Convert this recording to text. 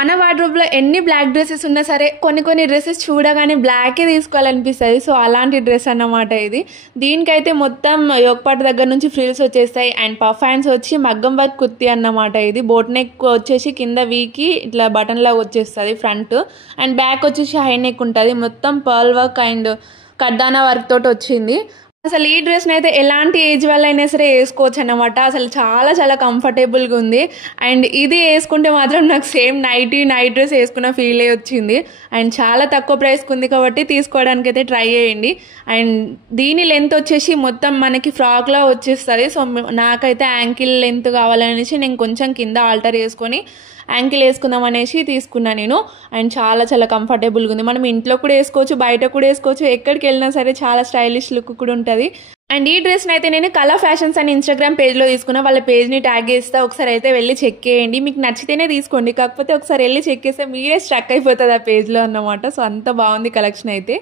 మన వార్డ్రోబ్లో ఎన్ని black dresses ఉన్నా సరే కొన్ని డ్రెస్సెస్ చూడగానే బ్లాకే తీసుకోవాలనిపిస్తుంది. సో అలాంటి డ్రెస్ అన్నమాట ఇది. దీనికైతే మొత్తం యోగపాటు దగ్గర నుంచి ఫ్రిల్స్ వచ్చేస్తాయి అండ్ పఫ్ హ్యాండ్స్ వచ్చి మగ్గం వర్క్ కుర్తీ అన్నమాట. ఇది బోట్ నెక్ వచ్చేసి కింద వీకి ఇట్లా బటన్ లాగా వచ్చేస్తుంది ఫ్రంట్, అండ్ బ్యాక్ వచ్చేసి హై నెక్ ఉంటుంది. మొత్తం పర్ల్ వర్క్ అండ్ కడ్దానా వర్క్ తోటి వచ్చింది. అసలు ఈ డ్రెస్ని అయితే ఎలాంటి ఏజ్ వాళ్ళైనా సరే వేసుకోవచ్చు అన్నమాట. అసలు చాలా కంఫర్టబుల్గా ఉంది. అండ్ ఇది వేసుకుంటే మాత్రం నాకు సేమ్ నైట్ డ్రెస్ వేసుకున్న ఫీల్ వచ్చింది. అండ్ చాలా తక్కువ ప్రైస్కి ఉంది కాబట్టి తీసుకోవడానికి అయితే ట్రై చేయండి. అండ్ దీని లెంత్ వచ్చేసి మొత్తం మనకి ఫ్రాక్లా వచ్చేస్తుంది. సో నాకైతే యాంకిల్ లెంత్ కావాలనేసి నేను కొంచెం కింద ఆల్టర్ చేసుకొని యాంకిల్ వేసుకుందాం అనేసి తీసుకున్నా నేను. అండ్ చాలా కంఫర్టబుల్గా ఉంది. మనం ఇంట్లో కూడా వేసుకోవచ్చు, బయట కూడా వేసుకోవచ్చు, ఎక్కడికి వెళ్ళినా సరే చాలా స్టైలిష్ లుక్ కూడా ఉంటుంది. అండ్ ఈ డ్రెస్ని అయితే నేను కలర్ ఫ్యాషన్స్ అని ఇన్స్టాగ్రామ్ పేజ్లో తీసుకున్నా. వాళ్ళ పేజ్ని ట్యాగ్ చేస్తా, ఒకసారి అయితే వెళ్ళి చెక్ చేయండి. మీకు నచ్చితేనే తీసుకోండి, కాకపోతే ఒకసారి వెళ్ళి చెక్ చేస్తే మీరే స్ట్రక్ అయిపోతుంది ఆ పేజ్లో అన్నమాట. సో అంత బాగుంది కలెక్షన్ అయితే.